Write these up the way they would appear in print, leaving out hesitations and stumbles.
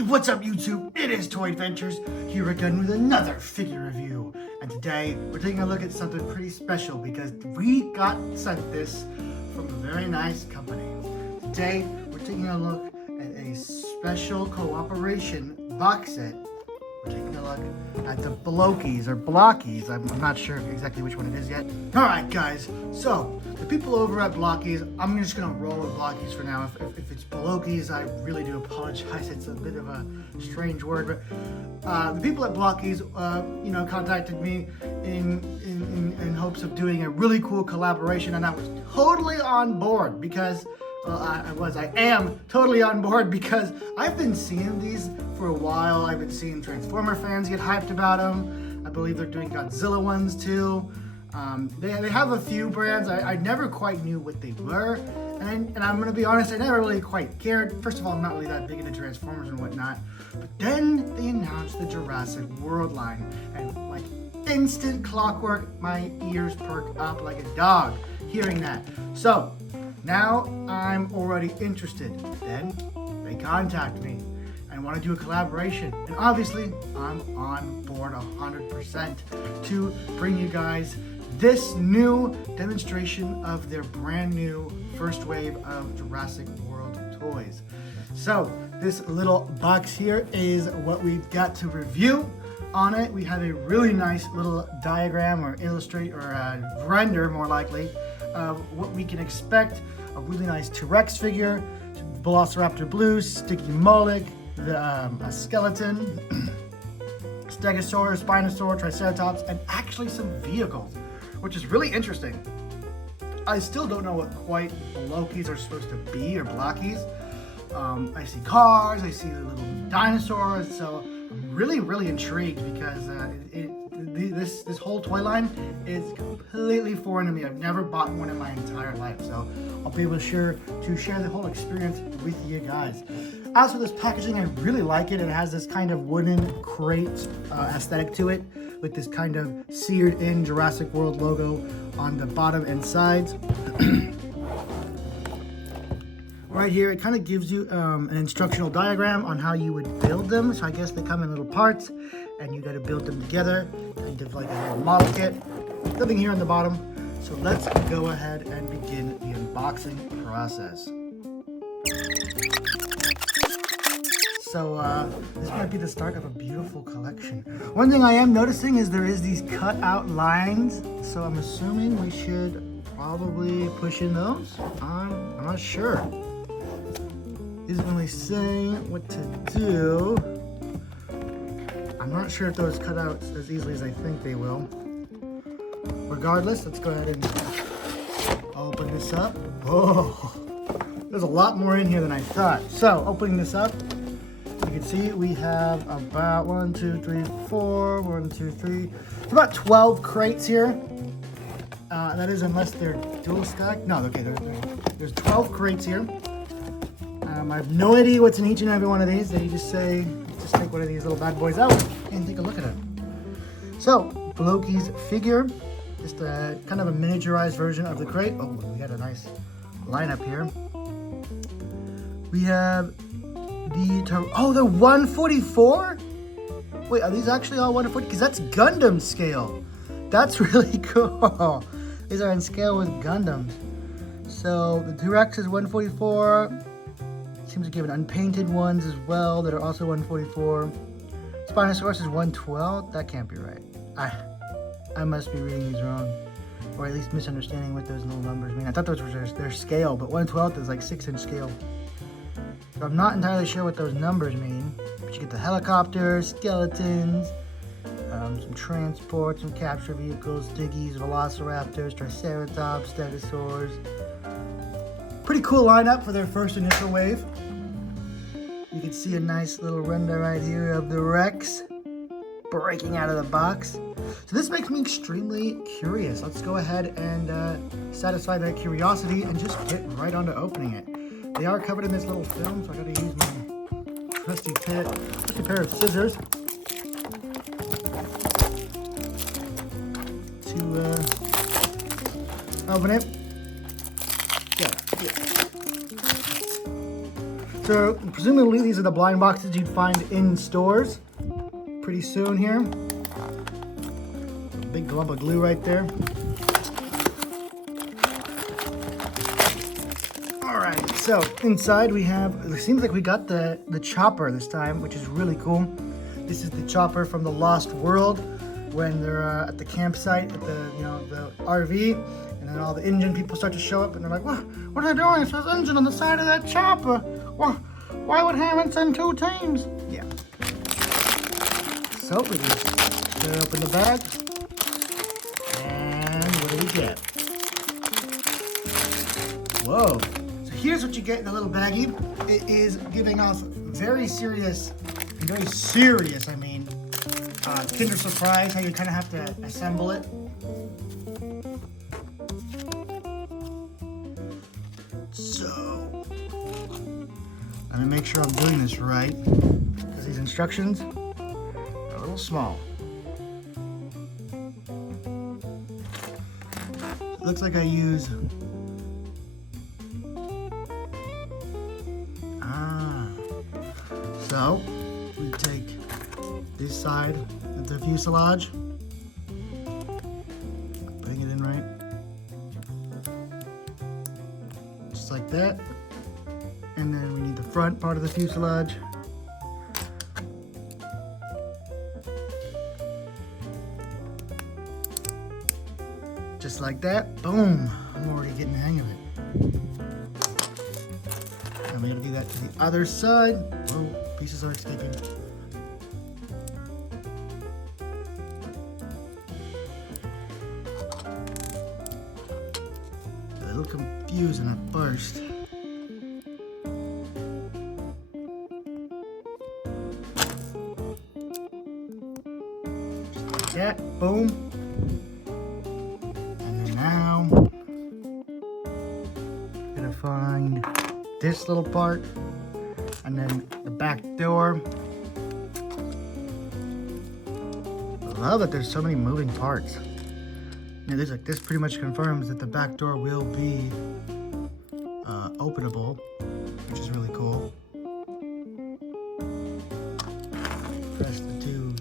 Hey, what's up YouTube? It is Toy Adventures here again with another figure review. And today we're taking a look at something pretty special because we got sent this from a very nice company. Today we're taking a look at a special cooperation box set. We're taking a look at the Blokees or Blokees. I'm not sure exactly which one it is yet. Alright guys, so the people over at Blokees, I'm just gonna roll with Blokees for now. If it's Blokees, I really do apologize. It's a bit of a strange word, but the people at Blokees, contacted me in hopes of doing a really cool collaboration, and I was totally on board because I am totally on board because I've been seeing these for a while. I've been seeing Transformer fans get hyped about them. I believe they're doing Godzilla ones too. They have a few brands. I never quite knew what they were, and I'm gonna be honest, I never really quite cared. First of all, I'm not really that big into Transformers and whatnot, but then they announced the Jurassic World line, and like instant clockwork, my ears perk up like a dog hearing that. So now I'm already interested. Then they contact me and want to do a collaboration, and obviously I'm on board 100% to bring you guys this new demonstration of their brand new first wave of Jurassic World toys. So this little box here is what we've got to review. On it we have a really nice little diagram or illustrate or render, more likely, of what we can expect. A really nice T-Rex figure, Velociraptor blue, Stiggy mullet, a skeleton, Stegosaurus, Spinosaurus, Triceratops, and actually some vehicles, which is really interesting. I still don't know what quite Blokees are supposed to be, or Blokees. I see cars, I see the little dinosaurs, so I'm really intrigued because this whole toy line is completely foreign to me. I've never bought one in my entire life, so I'll be able to share the whole experience with you guys. As for this packaging, I really like it. It has this kind of wooden crate aesthetic to it, with this kind of seared in Jurassic World logo on the bottom and sides. Right here, it kind of gives you an instructional diagram on how you would build them. So I guess they come in little parts, and you got to build them together, kind of like a little model kit. Nothing here on the bottom. So let's go ahead and begin the unboxing process. So this might be the start of a beautiful collection. One thing I am noticing is there is these cut out lines, so I'm assuming we should probably push in those. I'm not sure. Isn't really saying what to do. I'm not sure if those cut out as easily as I think they will. Regardless, let's go ahead and open this up. Oh, there's a lot more in here than I thought. So opening this up, you can see we have about 1, 2, 3, 4, 1, 2, 3. It's about 12 crates here. That is unless they're dual stacked. No, okay, there's 12 crates here. I have no idea what's in each and every one of these. They just say, just take one of these little bad boys out and take a look at it. So, Blokees figure, just a kind of a miniaturized version of the crate. Oh, we got a nice lineup here. We have the 144? Wait, are these actually all 140? Because that's Gundam scale. That's really cool. These are in scale with Gundams. So the T-Rex is 144. Seems to give it unpainted ones as well that are also 144. Spinosaurus is 112. That can't be right. I must be reading these wrong, or at least misunderstanding what those little numbers mean. I thought those were their scale, but 112 is like 6-inch scale. So I'm not entirely sure what those numbers mean. But you get the helicopters, skeletons, some transports, some capture vehicles, Stiggys, Velociraptors, Triceratops, Dinosaurs. Pretty cool lineup for their first initial wave. You can see a nice little render right here of the Rex breaking out of the box. So this makes me extremely curious. Let's go ahead and satisfy that curiosity and just get right on to opening it. They are covered in this little film, so I gotta use my trusty pair of scissors to open it. Yeah. So So presumably these are the blind boxes you'd find in stores pretty soon here. A big lump of glue right there. Alright, so inside we have, it seems like we got the chopper this time, which is really cool. This is the chopper from the Lost World when they're at the campsite at the RV, and then all the engine people start to show up and they're like, what are they doing? It says engine on the side of that chopper. Why would Hammond send 2 teams? Yeah. So we just open the bag. And what do we get? Whoa. So here's what you get in a little baggie. It is giving off very serious, Kinder Surprise, how you kind of have to assemble it. So, let me make sure I'm doing this right, because these instructions are a little small. It looks like I use so we take this side of the fuselage, putting it in right, just like that, and then we need the front part of the fuselage. Just like that, boom, I'm already getting the hang of it. And we're gonna do that to the other side. Whoa, pieces are escaping. A little confusing at first. Just like that, boom. And then now, I'm gonna find this little part, and then the back door. I love that there's so many moving parts. Now, this pretty much confirms that the back door will be openable, which is really cool. Press the 2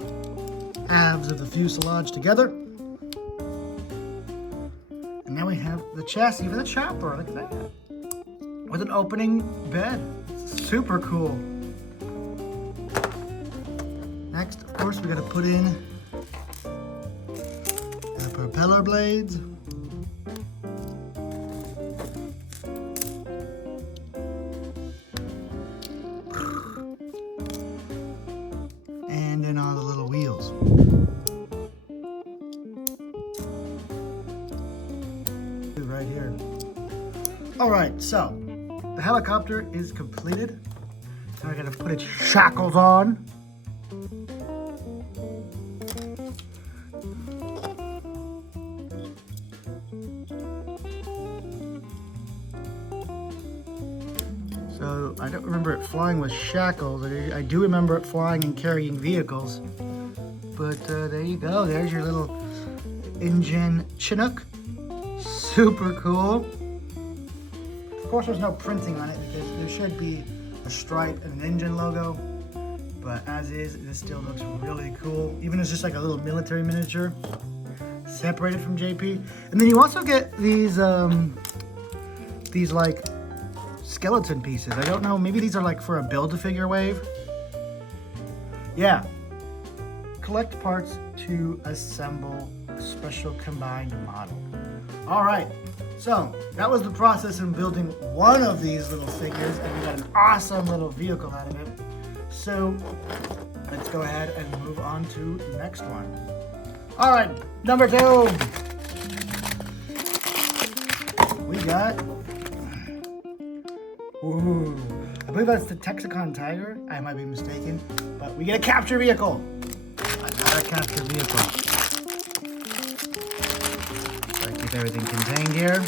halves of the fuselage together. And now we have the chassis for the chopper. Look at that. With an opening bed. Super cool. Next, of course, we gotta put in the propeller blades. And then all the little wheels. Right here. All right, so the helicopter is completed. Now we're gonna put its shackles on. So I don't remember it flying with shackles. I do remember it flying and carrying vehicles. But there you go. There's your little engine Chinook. Super cool. Of course, there's no printing on it because there should be a stripe and an engine logo. But as is, this still looks really cool. Even as just like a little military miniature separated from JP. And then you also get these like skeleton pieces. I don't know, maybe these are like for a Build-A-Figure wave. Yeah. Collect parts to assemble a special combined model. All right, so that was the process in building one of these little figures, and we got an awesome little vehicle out of it. So let's go ahead and move on to the next one. All right, number 2. We got, ooh, I believe that's the Texicon Tiger. I might be mistaken, but we get a capture vehicle. Another capture vehicle. Keep everything contained here.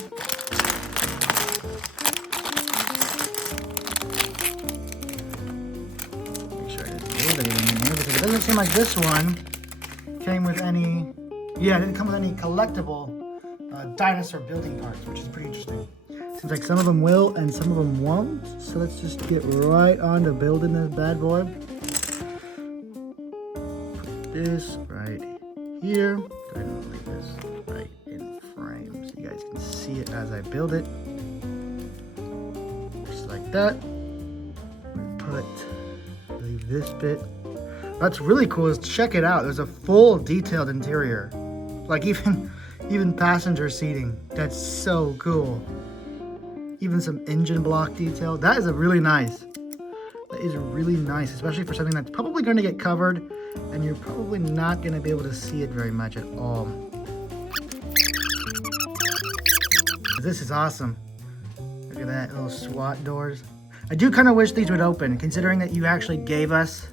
Make sure I didn't leave anything in here because it doesn't seem like this one came with any. Yeah, it didn't come with any collectible dinosaur building parts, which is pretty interesting. Seems like some of them will and some of them won't. So let's just get right on to building this bad boy. Put this right here. Go ahead and leave this right in frame so you guys can see it as I build it. Just like that. Leave this bit. That's really cool. Is check it out. There's a full detailed interior. Like even passenger seating. That's so cool. Even some engine block detail. That is really nice. That is really nice, especially for something that's probably going to get covered and you're probably not going to be able to see it very much at all. This is awesome. Look at that, little SWAT doors. I do kind of wish these would open, considering that you actually gave us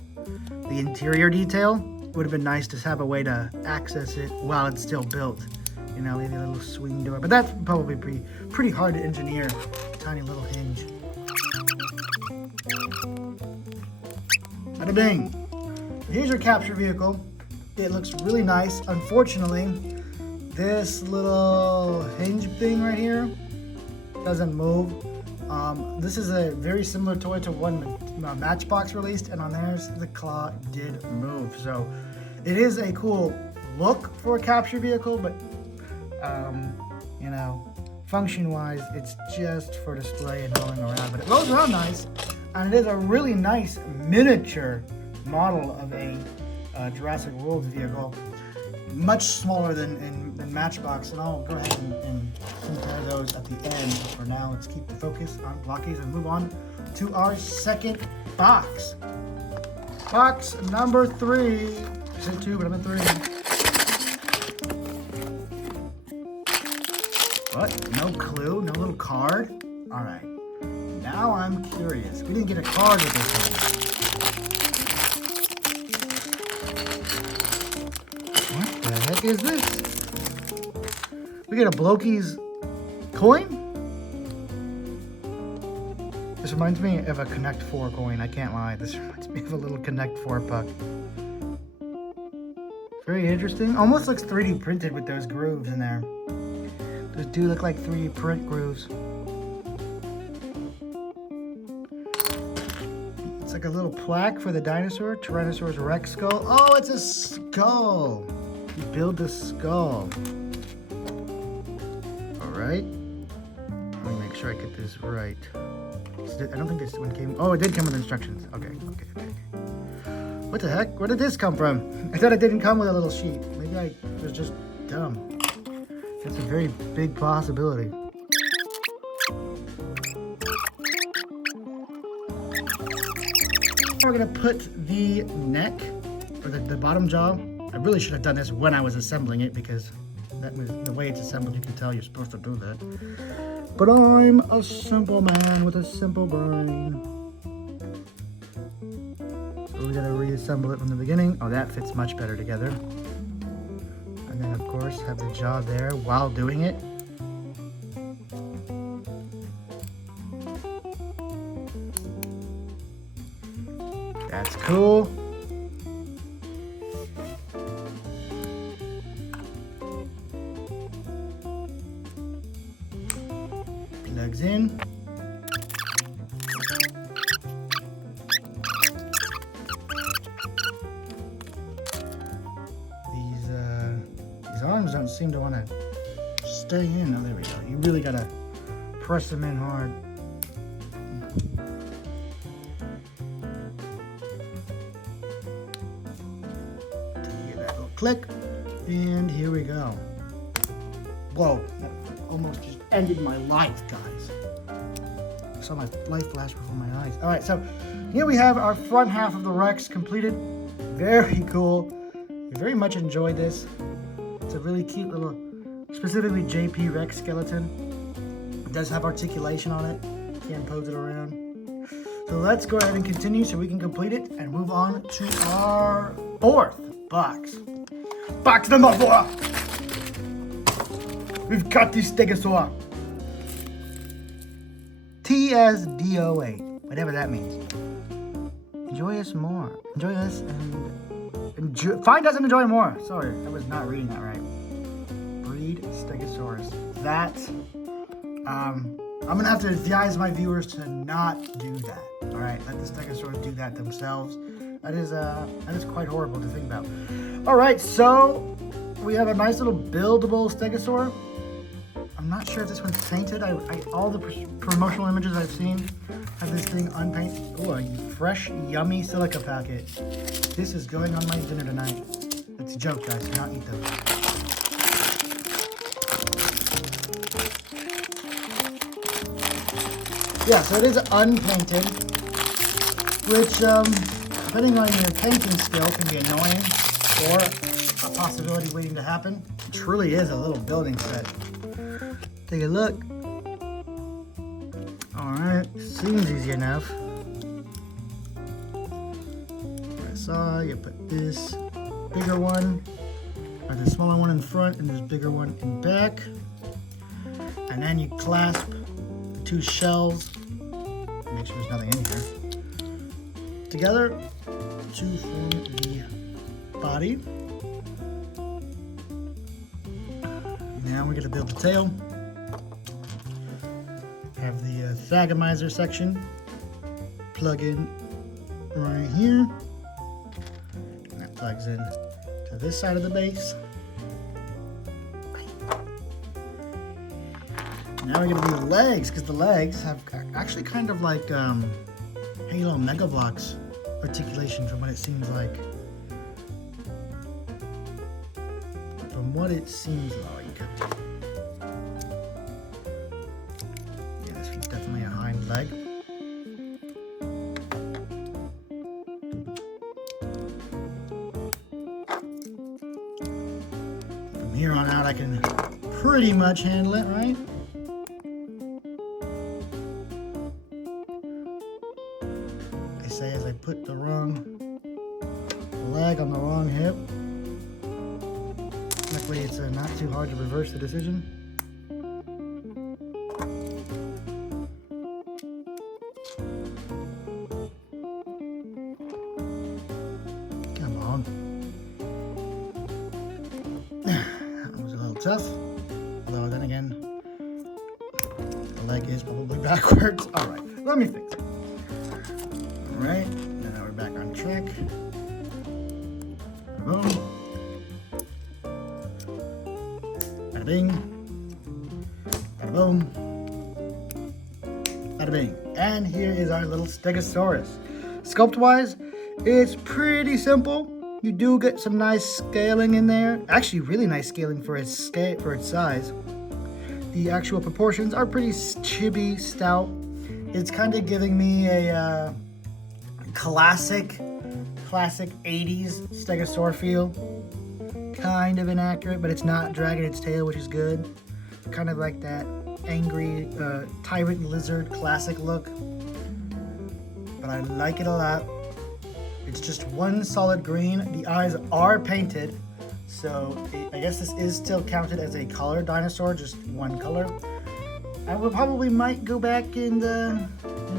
the interior detail. It would have been nice to have a way to access it while it's still built. You know, maybe a little swing door, but that's probably pretty hard to engineer. Tiny little hinge. Bada bing. Here's your capture vehicle. It looks really nice. Unfortunately, this little hinge thing right here doesn't move. This is a very similar toy to one Matchbox released, and on theirs the claw did move. So it is a cool look for a capture vehicle, but you know, function-wise, it's just for display and rolling around. But it rolls around nice, and it is a really nice miniature model of a Jurassic World vehicle. Much smaller than Matchbox, and I'll go ahead and compare those at the end. But for now, let's keep the focus on Blokees and move on to our second box. Box number 3. I said 2, but I'm at 3. What? No clue? No little card? Alright. Now I'm curious. We didn't get a card with this one. What the heck is this? We get a Blokees coin? This reminds me of a Connect 4 coin. I can't lie. This reminds me of a little Connect 4 puck. Very interesting. Almost looks 3D printed with those grooves in there. Those do look like 3D print grooves. It's like a little plaque for the dinosaur. Tyrannosaurus Rex skull. Oh, it's a skull. You build the skull. Alright. Let me make sure I get this right. I don't think this one came. Oh, it did come with instructions. Okay. What the heck? Where did this come from? I thought it didn't come with a little sheet. Maybe I was just dumb. It's a very big possibility. We're gonna put the neck, or the bottom jaw. I really should have done this when I was assembling it, because that was the way it's assembled. You can tell you're supposed to do that. But I'm a simple man with a simple brain. So we gotta reassemble it from the beginning. Oh, that fits much better together. And then, of course, have the jaw there while doing it. That's cool. Plugs in. These arms don't seem to want to stay in. Oh, there we go. You really gotta press them in hard. Give that little click, and here we go. Whoa, that almost just ended my life, guys. I saw my life flash before my eyes. All right, so here we have our front half of the Rex completed. Very cool. I very much enjoyed this. It's a really cute little, specifically JP Rex skeleton. It does have articulation on it. You can pose it around. So let's go ahead and continue so we can complete it and move on to our fourth box. Box number 4. We've got the Stegosaur. TSDO8, whatever that means. Enjoy us more. Enjoy us and find us and enjoy more. Sorry, I was not reading that right. Breed Stegosaurus. That, I'm gonna have to advise my viewers to not do that. All right, let the Stegosaurs do that themselves. That is quite horrible to think about. All right, so we have a nice little buildable Stegosaur. I'm not sure if this one's painted. All the promotional images I've seen have this thing unpainted. Oh, a fresh, yummy silica packet. This is going on my dinner tonight. It's a joke, guys. Do not eat those. Yeah, so it is unpainted, which, depending on your painting skill, can be annoying or a possibility waiting to happen. It truly is a little building set. Take a look. Alright, seems easy enough. I saw you put this bigger one, or the smaller one in front, and this bigger one in back. And then you clasp the two shells, make sure there's nothing in here, together to form the body. Now we're going to build the tail. Have the thagomizer section plug in right here. And that plugs in to this side of the base. Now we're going to do the legs, because the legs have actually kind of like Halo Mega Bloks articulation from what it seems like. From what it seems like. Yeah, this is definitely a hind leg. From here on out, I can pretty much handle it, right? As I put the wrong leg on the wrong hip. Luckily, it's not too hard to reverse the decision. Come on. That was a little tough. Although, then again, the leg is probably backwards. All right, let me fix it. Alright, now we're back on track. Boom. Bada bing. Bada boom. Bada bing. And here is our little Stegosaurus. Sculpt-wise, it's pretty simple. You do get some nice scaling in there. Actually, really nice scaling for its size. The actual proportions are pretty chibi, stout. It's kind of giving me a classic 80s Stegosaur feel. Kind of inaccurate, but it's not dragging its tail, which is good. Kind of like that angry tyrant lizard classic look. But I like it a lot. It's just one solid green. The eyes are painted, so I guess this is still counted as a colored dinosaur, just one color. I will probably might go back and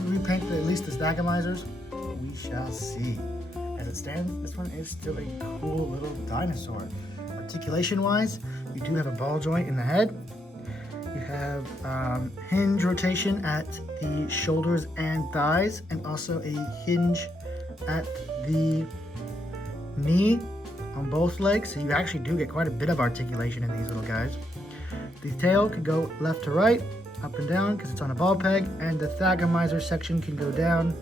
repaint at least the Stagomizers. We shall see. As it stands, this one is still a cool little dinosaur. Articulation-wise, you do have a ball joint in the head. You have hinge rotation at the shoulders and thighs, and also a hinge at the knee on both legs. So you actually do get quite a bit of articulation in these little guys. The tail can go left to right, up and down because it's on a ball peg, and the thagomizer section can go down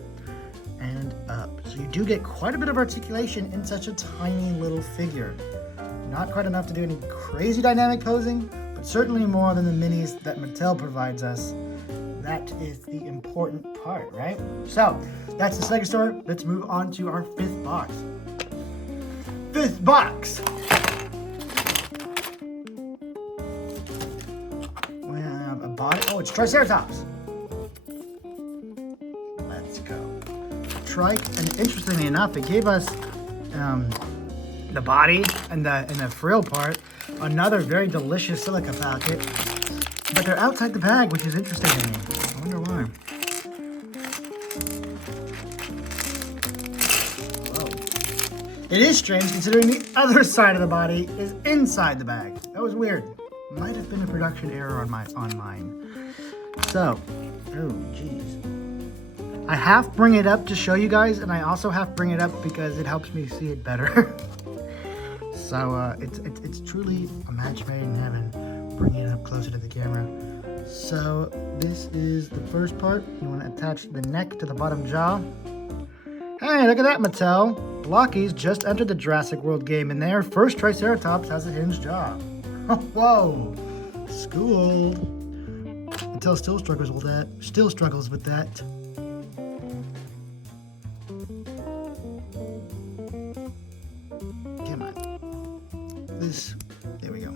and up. So you do get quite a bit of articulation in such a tiny little figure. Not quite enough to do any crazy dynamic posing, but certainly more than the minis that Mattel provides us. That is the important part, right? So that's the Stegosaur. Let's move on to our fifth box. Fifth box. We have a body. Oh, it's Triceratops. Let's go. Trike, and interestingly enough, it gave us the body and the frill part. Another very delicious silica packet, but they're outside the bag, which is interesting to me. I wonder why. Whoa. It is strange considering the other side of the body is inside the bag. That was weird. Might have been a production error on mine. So, oh geez. I half bring it up to show you guys, and I also half bring it up because it helps me see it better. So it's truly a match made in heaven, bringing it up closer to the camera. So this is the first part. You want to attach the neck to the bottom jaw. Hey, look at that, Mattel. Blokees just entered the Jurassic World game, and their first Triceratops has a hinged jaw. Whoa, schooled. Mattel still struggles with that. Still struggles with that. Come on. There we go.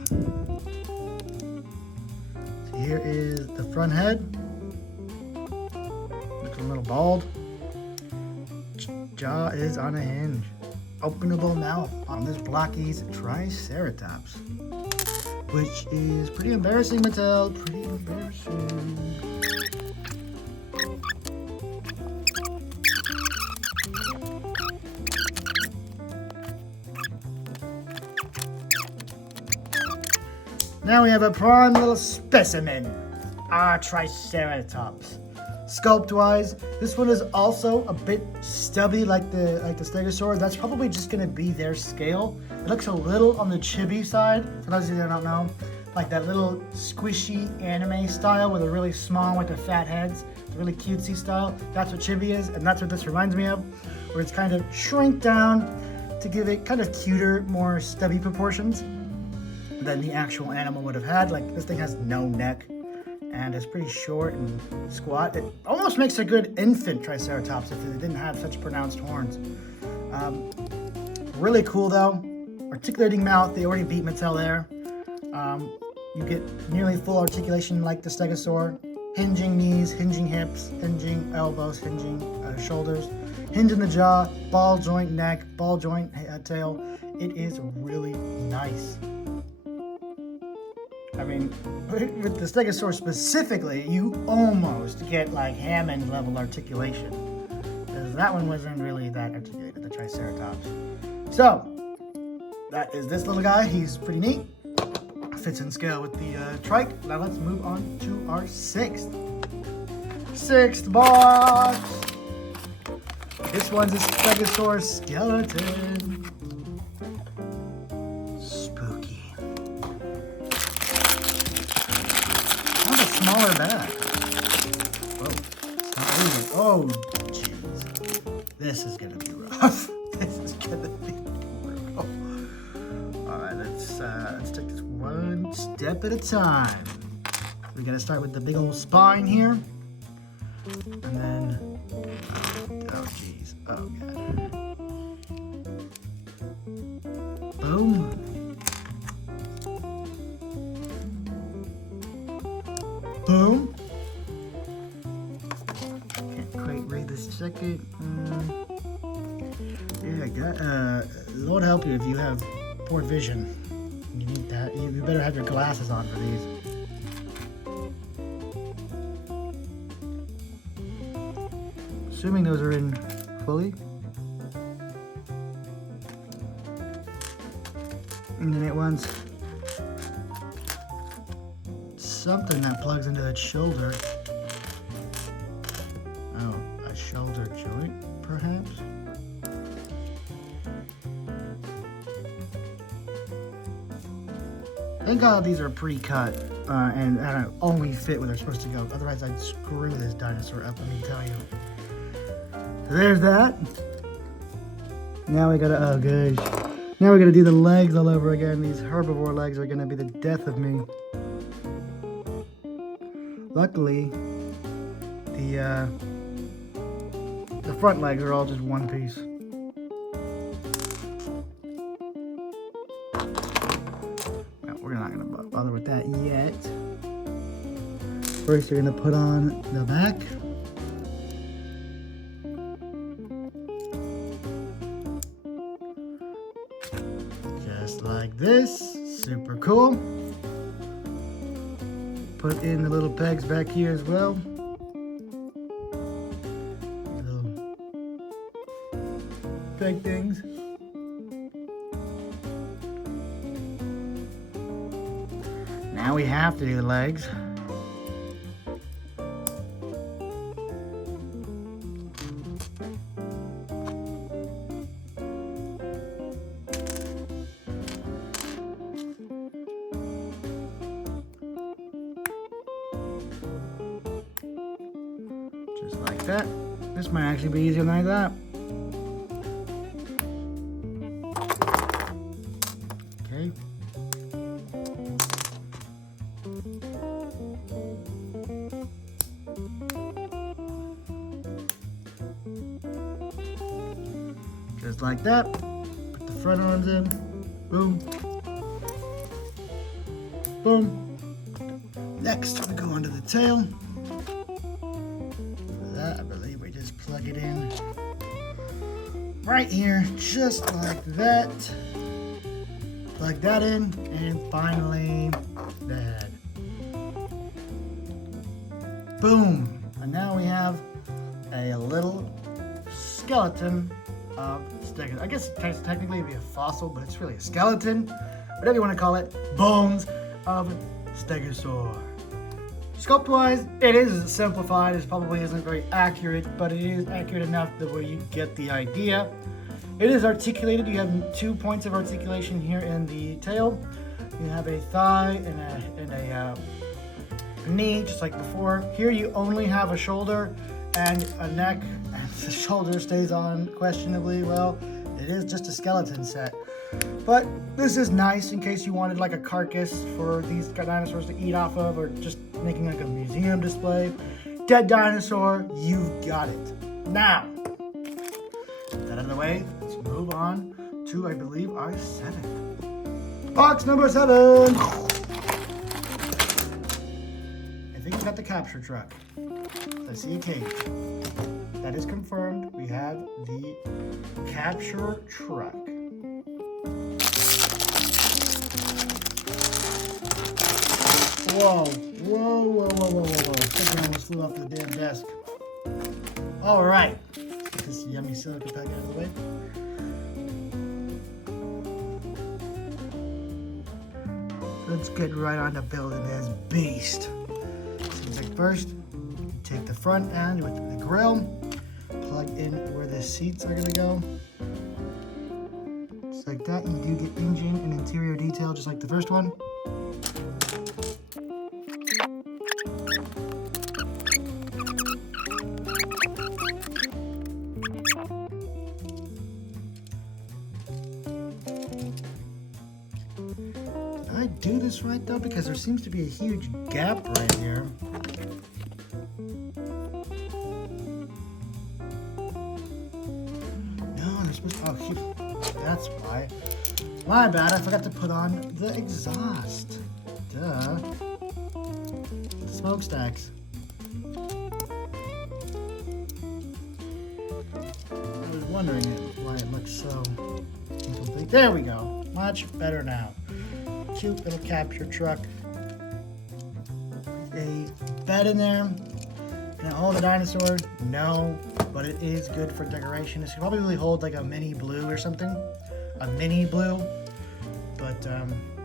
So here is the front head. Looks a little bald. Jaw is on a hinge. Openable mouth on this Blokees Triceratops. Which is pretty embarrassing, Mattel. Pretty embarrassing. Now we have a prime little specimen, our Triceratops. Sculpt-wise, this one is also a bit stubby like the Stegosaur. That's probably just going to be their scale. It looks a little on the chibi side, for those of you that don't know. Like that little squishy anime style with a really small with the fat heads. It's a really cutesy style. That's what chibi is, and that's what this reminds me of. Where it's kind of shrink down to give it kind of cuter, more stubby proportions than the actual animal would have had. Like this thing has no neck and it's pretty short and squat. It almost makes a good infant Triceratops if it didn't have such pronounced horns. Really cool though. Articulating mouth, they already beat Mattel there. You get nearly full articulation like the Stegosaur. Hinging knees, hinging hips, hinging elbows, hinging shoulders, hinge in the jaw, ball joint neck, ball joint tail. It is really nice. I mean, with the Stegosaurus specifically, you almost get like Hammond level articulation. Because that one wasn't really that articulated, the Triceratops. So, that is this little guy. He's pretty neat. Fits in scale with the trike. Now let's move on to our sixth box. This one's a Stegosaurus skeleton. Smaller bag. Whoa. It's not moving. Oh, jeez. This is gonna be rough. This is gonna be brutal. Alright, let's take this one step at a time. We gotta start with the big old spine here. And then oh jeez. Oh god. Boom. Boom. Can't quite read this second. Yeah, I got. Lord help you if you have poor vision. You need that. You better have your glasses on for these. Assuming those are in fully. And then it wants something that plugs into that shoulder. Oh, a shoulder joint, perhaps? Thank God these are pre-cut and only fit where they're supposed to go. Otherwise, I'd screw this dinosaur up, let me tell you. So there's that. Now we gotta, oh gosh. Now we gotta do the legs all over again. These herbivore legs are gonna be the death of me. Luckily, the front legs are all just one piece. No, we're not going to bother with that yet. First, you're going to put on the back. Just like this. Super cool. Put in the little pegs back here as well. Little peg things. Now we have to do the legs. that. This might actually be easier than I thought. Okay. Just like that. Put the front arms in. Boom. Boom. Next, we go onto the tail. For that, I believe we just plug it in right here, just like that. Plug that in, and finally, the head. Boom. And now we have a little skeleton of Stegosaurus. I guess technically it'd be a fossil, but it's really a skeleton. Whatever you want to call it, bones of Stegosaur. Sculpt-wise, it is simplified. It probably isn't very accurate, but it is accurate enough that where you get the idea. It is articulated. You have 2 points of articulation here in the tail. You have a thigh and a knee, just like before. Here you only have a shoulder and a neck, and the shoulder stays on questionably. Well, it is just a skeleton set. But this is nice in case you wanted like a carcass for these dinosaurs to eat off of, or just making like a museum display. Dead dinosaur, you've got it. Now, get that out of the way, let's move on to, I believe, our 7th. Box number 7! I think we got the capture truck. I see a cage. That is confirmed. We have the capture truck. Whoa, whoa, whoa, whoa, whoa, whoa, whoa. Something almost flew off the damn desk. All right. Get this yummy silica pack out of the way. Let's get right on to building this beast. Seems like first, take the front end with the grill, plug in where the seats are gonna go. Just like that, you do get engine and interior detail just like the first one. Did I do this right though? Because there seems to be a huge gap right here. Oh, that's why. My bad, I forgot to put on the exhaust. Duh. The smokestacks. I was wondering why it looks so incomplete. There we go. Much better now. Cute little capture truck. A bed in there. Can it hold a dinosaur? No, but it is good for decoration. It should probably hold like a mini blue or something. A mini blue. But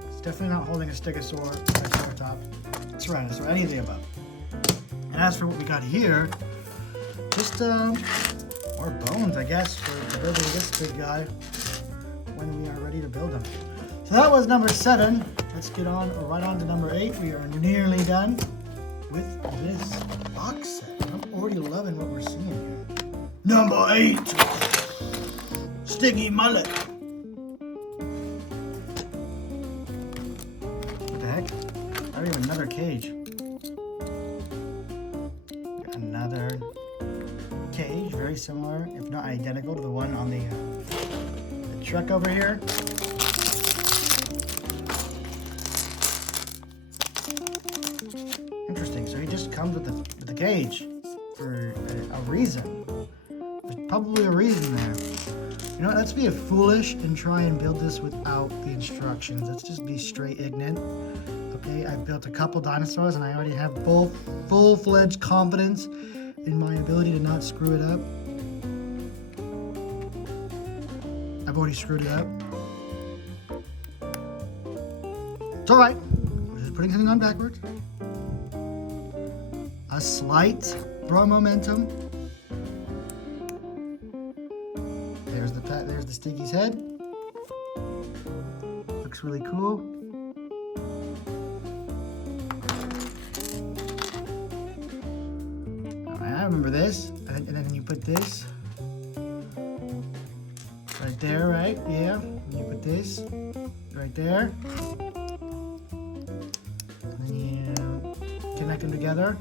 it's definitely not holding a Stegosaur, Triceratops, Tyrannosaur, any of the above. And as for what we got here, just more bones, I guess, for building this big guy when we are ready to build him. So that was number 7. Let's get on right on to number 8. We are nearly done with this box set. I'm already loving what we're seeing here. Number 8, Stiggy mullet. What the heck? I have another cage. Another cage, very similar, if not identical, to the one on the truck over here. Interesting. So he just comes with the cage for a reason. There's probably a reason there. You know what? Let's be foolish and try and build this without the instructions. Let's just be straight ignorant. Okay, I've built a couple dinosaurs and I already have full-fledged confidence in my ability to not screw it up. I've already screwed it up. It's alright. We're just putting something on backwards. A slight raw momentum. There's the Stiggy's head. Looks really cool. I remember this. I And then you put this right there, right? Yeah. And you put this right there. And then you connect them together.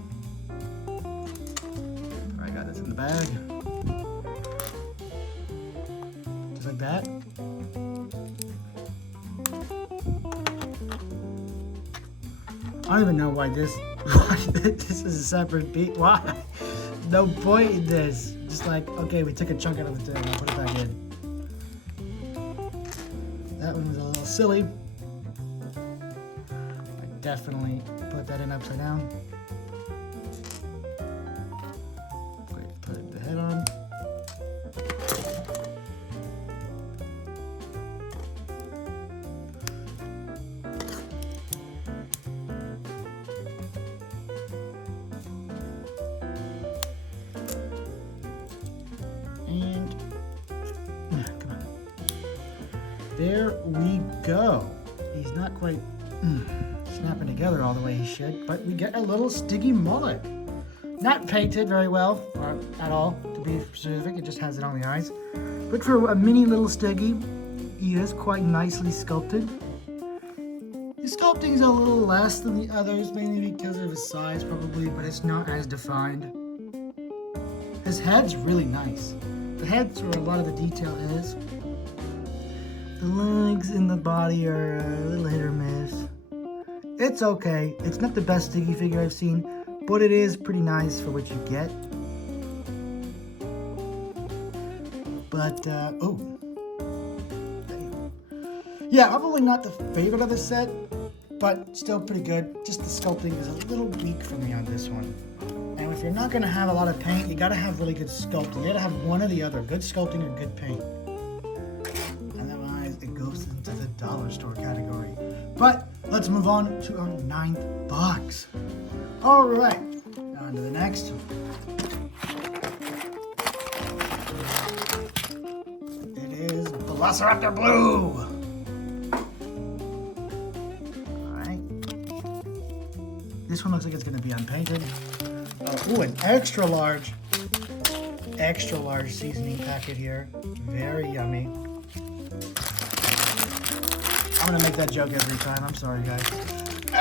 I got this in the bag. Just like that. I don't even know why this is a separate beat. Why? No point in this. Just like, okay, we took a chunk out of the thing, I'll put it back in. That one was a little silly. I definitely put that in upside down. Put the head on. And come on. There we go. He's not quite snapping together all the way he should, but we get a little Stiggy mullet. Not painted very well, or at all, to be specific. It just has it on the eyes. But for a mini little Stiggy, he is quite nicely sculpted. The sculpting is a little less than the others, mainly because of his size probably, but it's not as defined. His head's really nice. The head's where a lot of the detail is. The legs and the body are a little hit or miss. It's okay. It's not the best Stiggy figure I've seen, but it is pretty nice for what you get. But, yeah, probably not the favorite of the set, but still pretty good. Just the sculpting is a little weak for me on this one. And if you're not going to have a lot of paint, you got to have really good sculpting. You got to have one or the other, good sculpting or good paint. Otherwise, it goes into the dollar store category. But let's move on to our 9th box. All right, on to the next. It is Velociraptor Blue. This one looks like it's going to be unpainted. Ooh, an extra large seasoning packet here. Very yummy. I'm going to make that joke every time. I'm sorry, guys.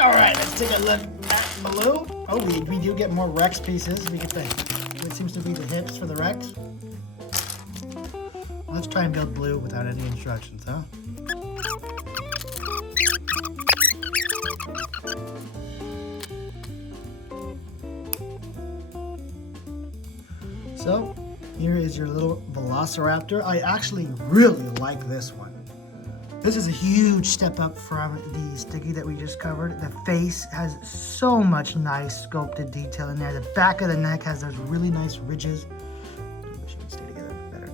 All right, let's take a look at Blue. Oh, we do get more Rex pieces. We get what seems to be the hips for the Rex. Let's try and build Blue without any instructions, huh? So, here is your little Velociraptor. I actually really like this one. This is a huge step up from the Stiggy that we just covered. The face has so much nice sculpted detail in there. The back of the neck has those really nice ridges. She can stay together better.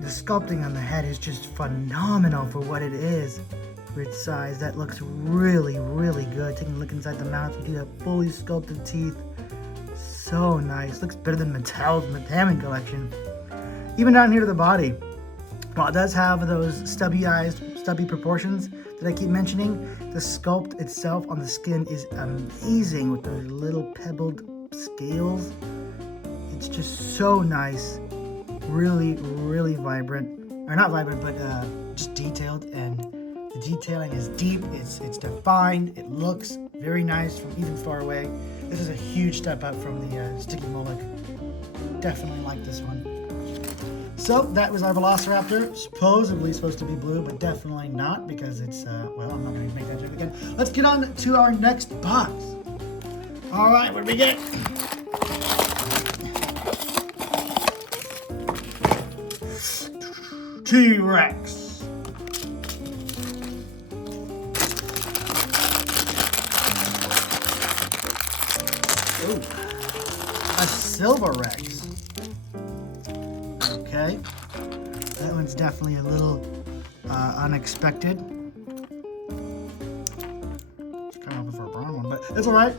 The sculpting on the head is just phenomenal for what it is. For its size, that looks really, really good. Taking a look inside the mouth, you do have fully sculpted teeth. So nice. Looks better than Mattel's Hammond collection. Even down here to the body. While it does have those stubby eyes, stubby proportions that I keep mentioning, the sculpt itself on the skin is amazing with those little pebbled scales. It's just so nice. Really, really vibrant. Or not vibrant, but just detailed. And the detailing is deep. It's defined. It looks very nice from even far away. This is a huge step up from the Stiggy Moloch. Definitely like this one. So that was our Velociraptor. Supposedly supposed to be blue, but definitely not because it's, well, I'm not going to make that joke again. Let's get on to our next box. All right, what do we get? T-Rex. Ooh, a Silver Rex. Okay, that one's definitely a little unexpected. It's kind of hoping for a brown one, but it's all right.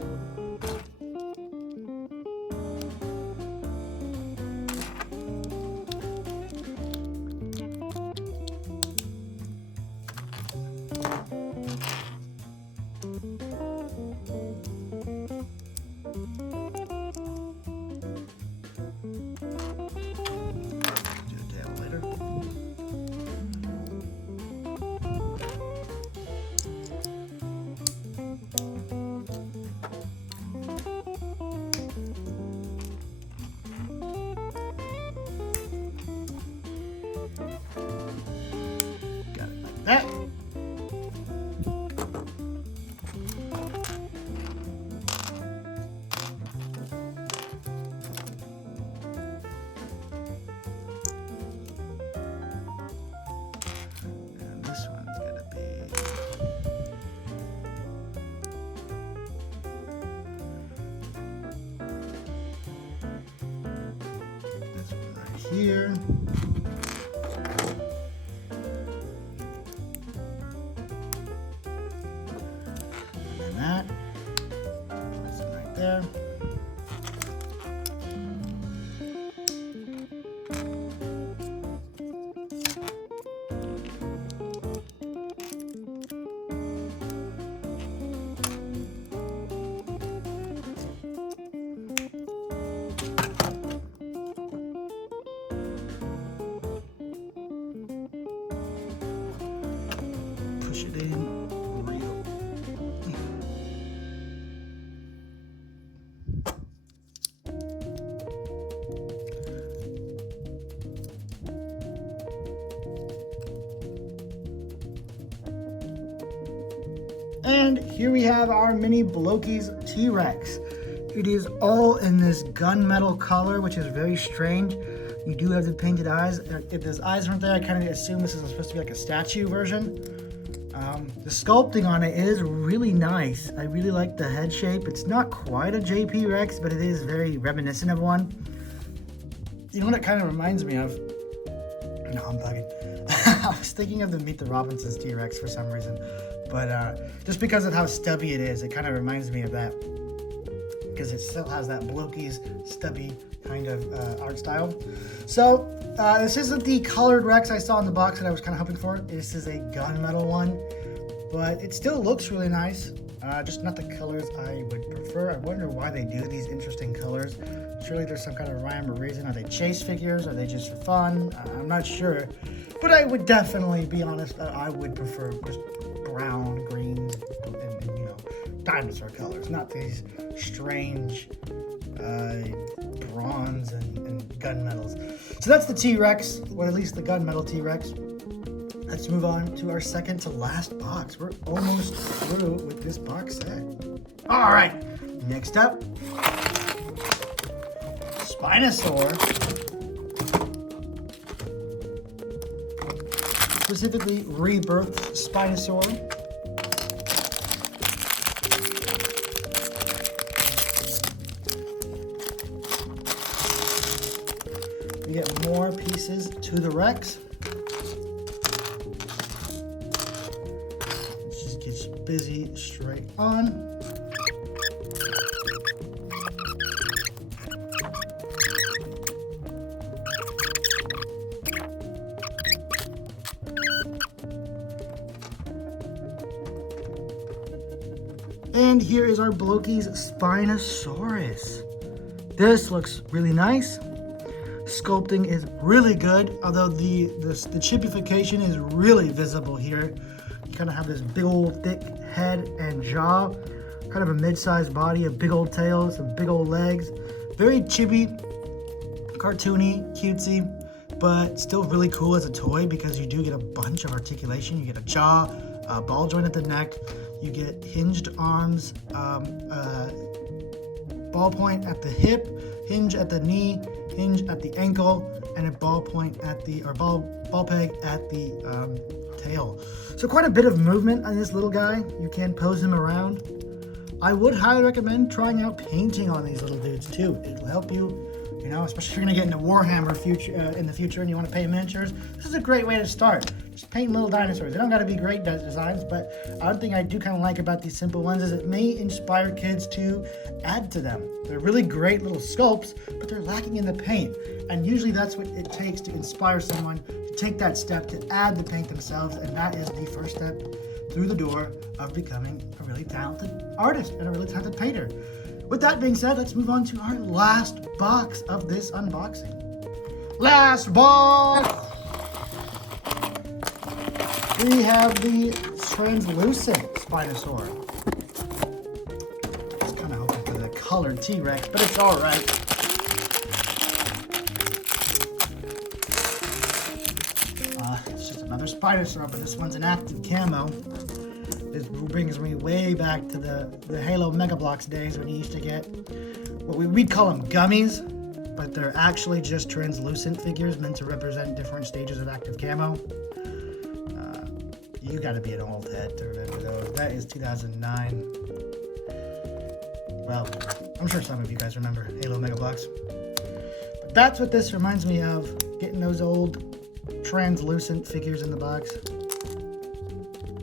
here. And that. Place it right there. Push it in real. And here we have our mini Blokees T-Rex. It is all in this gunmetal color, which is very strange. You do have the painted eyes. If those eyes aren't there, I kind of assume this is supposed to be like a statue version. The sculpting on it is really nice. I really like the head shape. It's not quite a JP Rex, but it is very reminiscent of one. You know what it kind of reminds me of? No, I'm bugging. I was thinking of the Meet the Robinsons T-Rex for some reason. But just because of how stubby it is, it kind of reminds me of that. Because it still has that Blokees stubby kind of art style. So this isn't the colored Rex I saw in the box that I was kind of hoping for. This is a gunmetal one, but it still looks really nice. Just not the colors I would prefer. I wonder why they do these interesting colors. Surely there's some kind of rhyme or reason. Are they chase figures? Are they just for fun? I'm not sure. But I would definitely be honest, I would prefer just brown, green, and you know, dinosaur colors, not these strange bronze and gunmetals. So that's the T-Rex, or at least the gunmetal T-Rex. Let's move on to our second to last box. We're almost through with this box set. All right, next up, Spinosaur. Specifically, rebirthed Spinosaur. We get more pieces to the Rex. Let's just get busy straight on. And here is our Blokees Spinosaurus. This looks really nice. Sculpting is really good, although the chipification is really visible here. You kind of have this big old thick head and jaw, kind of a mid-sized body, a big old tail, some big old legs. Very chibi, cartoony, cutesy, but still really cool as a toy because you do get a bunch of articulation. You get a jaw, a ball joint at the neck, you get hinged arms, ball point at the hip, hinge at the knee, hinge at the ankle, and a ball point at the, or ball peg at the tail. So quite a bit of movement on this little guy. You can pose him around. I would highly recommend trying out painting on these little dudes too. It'll help you, you know, especially if you're gonna get into Warhammer in the future and you want to paint miniatures. This is a great way to start. Just paint little dinosaurs. They don't gotta be great designs, but one thing I do kind of like about these simple ones is it may inspire kids to add to them. They're really great little sculpts, but they're lacking in the paint. And usually that's what it takes to inspire someone to take that step to add the paint themselves, and that is the first step through the door of becoming a really talented artist and a really talented painter. With that being said, let's move on to our last box of this unboxing. Last box! We have the translucent Spinosaur. I was kind of hoping for the colored T-Rex, but it's all right. It's just another Spinosaur, but this one's an active camo. This brings me way back to the Halo Mega Bloks days when you used to get what we'd call them gummies, but they're actually just translucent figures meant to represent different stages of active camo. You gotta be an old head to remember those. That is 2009. Well, I'm sure some of you guys remember Halo Mega Bloks. But That's what this reminds me of, getting those old translucent figures in the box.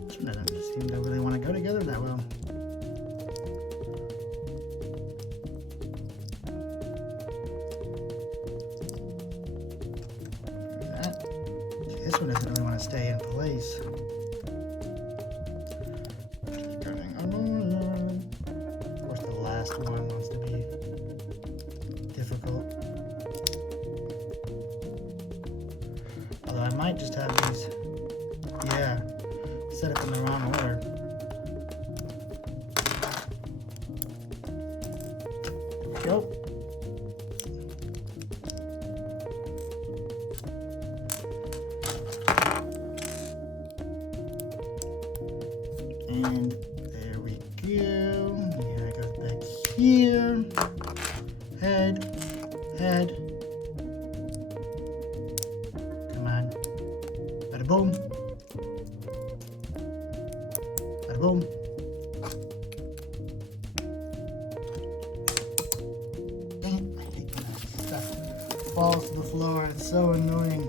This one doesn't seem to really want to go together that well. This one doesn't really want to stay in place. Of course, the last one wants to be difficult. Although I might just have these, yeah, set up in the wrong order. There we go. And there we go. Yeah, it goes back here. Head. Come on. Bada boom. Bada boom. Dang it, I hate when that stuff falls to the floor. It's so annoying.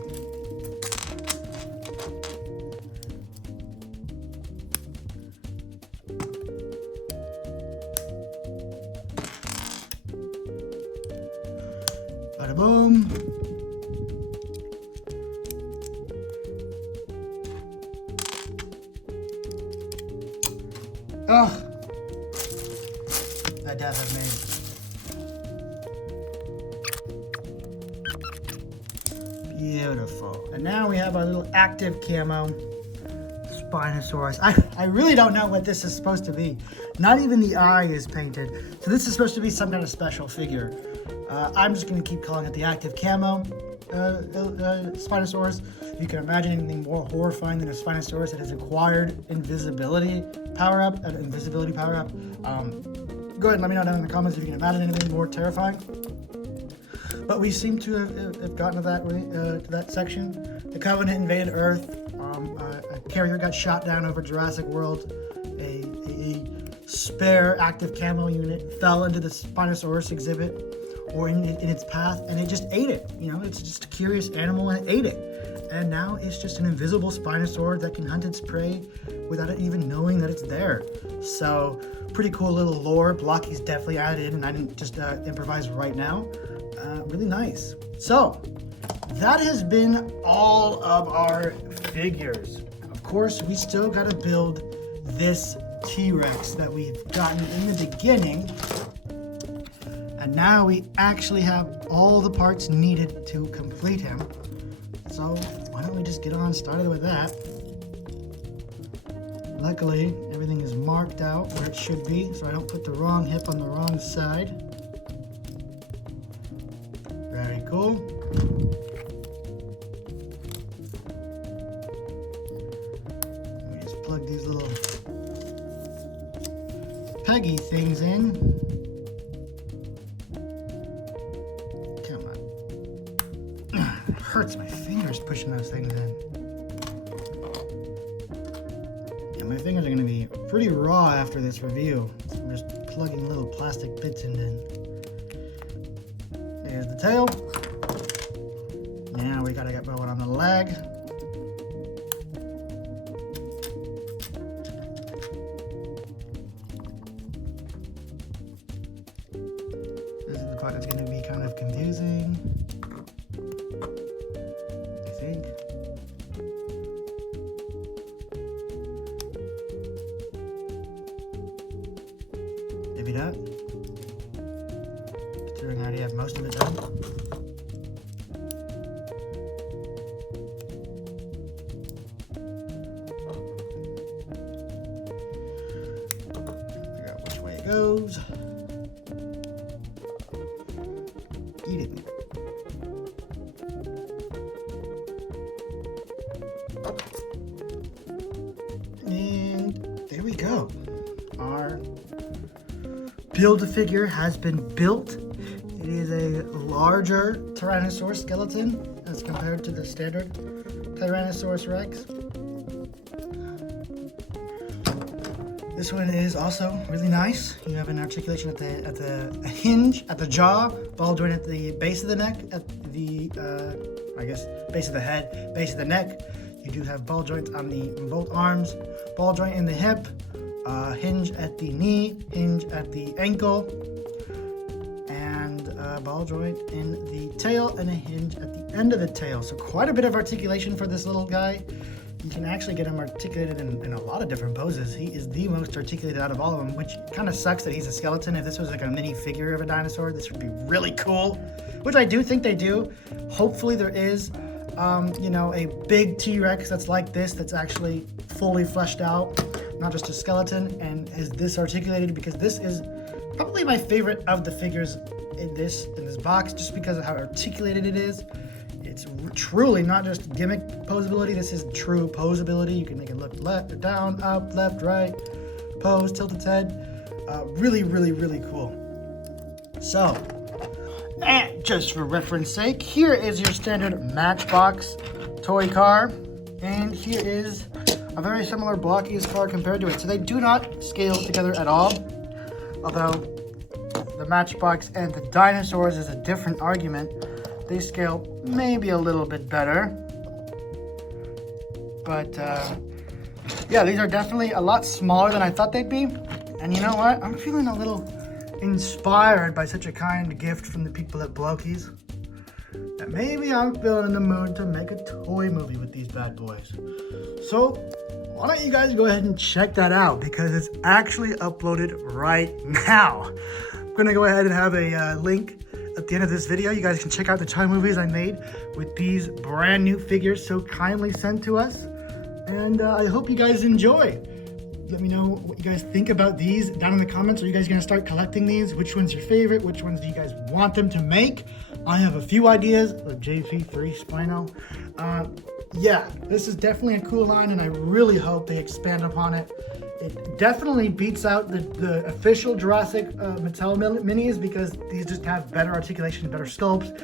Bada boom. Oh, that death I've made. Beautiful. And now we have our little active camo Spinosaurus. I really don't know what this is supposed to be. Not even the eye is painted. So this is supposed to be some kind of special figure. I'm just going to keep calling it the active camo Spinosaurus. If you can imagine anything more horrifying than a Spinosaurus that has acquired invisibility power-up, go ahead and let me know down in the comments if you can imagine anything more terrifying. But we seem to have gotten to that section. The Covenant invaded Earth. A carrier got shot down over Jurassic World. A spare active camo unit fell into the Spinosaurus exhibit, or in its path, and it just ate it. You know, it's just a curious animal and it ate it. And now it's just an invisible Spinosaur that can hunt its prey without it even knowing that it's there. So, pretty cool little lore. Blokees definitely added in, and I didn't just improvise right now. Really nice. So, that has been all of our figures. Of course, we still gotta build this T-Rex that we've gotten in the beginning. And now we actually have all the parts needed to complete him. So why don't we just get on started with that. Luckily, everything is marked out where it should be, so I don't put the wrong hip on the wrong side. Very cool. We just plug these little peggy things in. Hurts my fingers pushing those things in. Yeah, my fingers are going to be pretty raw after this review. So I'm just plugging little plastic bits in. There's the tail. Now we got to get going on the leg. This is the part that's going to be kind of confusing. Maybe not. Considering I already have most of it done. Figure out which way it goes. Eat it. And there we go. Our Build-A-Figure has been built. It is a larger Tyrannosaurus skeleton as compared to the standard Tyrannosaurus Rex. This one is also really nice. You have an articulation at the hinge, at the jaw, ball joint at the base of the neck, at the base of the head, base of the neck. You do have ball joints on both arms, ball joint in the hip, hinge at the knee, hinge at the ankle, and ball joint in the tail and a hinge at the end of the tail. So quite a bit of articulation for this little guy. You can actually get him articulated in a lot of different poses. He is the most articulated out of all of them, which kind of sucks that he's a skeleton. If this was like a mini figure of a dinosaur, this would be really cool, which I do think they do. Hopefully there is a big T-Rex that's like this, that's actually fully fleshed out, not just a skeleton, and is this articulated, because this is probably my favorite of the figures in this box, just because of how articulated it is. It's truly not just gimmick posability, this is true posability. You can make it look left, down, up, left, right, pose, tilt its head. Really, really, really cool. So, and just for reference sake, here is your standard Matchbox toy car, and here is a very similar Blokees car compared to it. So they do not scale together at all, although the Matchbox and the Dinosaurs is a different argument. They scale maybe a little bit better, but yeah, these are definitely a lot smaller than I thought they'd be. And you know what? I'm feeling a little inspired by such a kind gift from the people at Blokees, that maybe I'm feeling in the mood to make a toy movie with these bad boys. So why don't you guys go ahead and check that out, because it's actually uploaded right now. I'm gonna go ahead and have a link at the end of this video. You guys can check out the toy movies I made with these brand new figures so kindly sent to us, and I hope you guys enjoy. Let me know what you guys think about these down in the comments. Are you guys gonna start collecting these? Which one's your favorite? Which ones do you guys want them to make? I have a few ideas of JP3 Spino. Yeah, this is definitely a cool line, and I really hope they expand upon it. It definitely beats out the official Jurassic MATTEL minis, because these just have better articulation, better sculpts.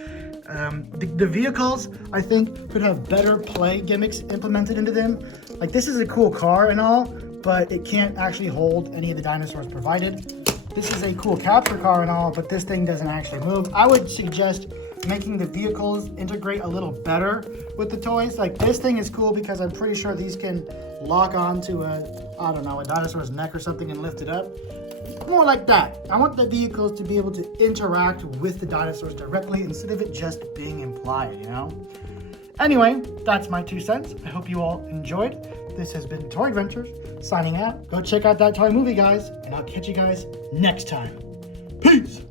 The vehicles, I think, could have better play gimmicks implemented into them. Like, this is a cool car and all, but it can't actually hold any of the dinosaurs provided. This is a cool capture car and all, but this thing doesn't actually move. I would suggest making the vehicles integrate a little better with the toys. Like, this thing is cool because I'm pretty sure these can lock onto a dinosaur's neck or something and lift it up. More like that. I want the vehicles to be able to interact with the dinosaurs directly instead of it just being implied, you know? Anyway, that's my 2 cents. I hope you all enjoyed. This has been Toy Adventures, signing out. Go check out that toy movie, guys, and I'll catch you guys next time. Peace!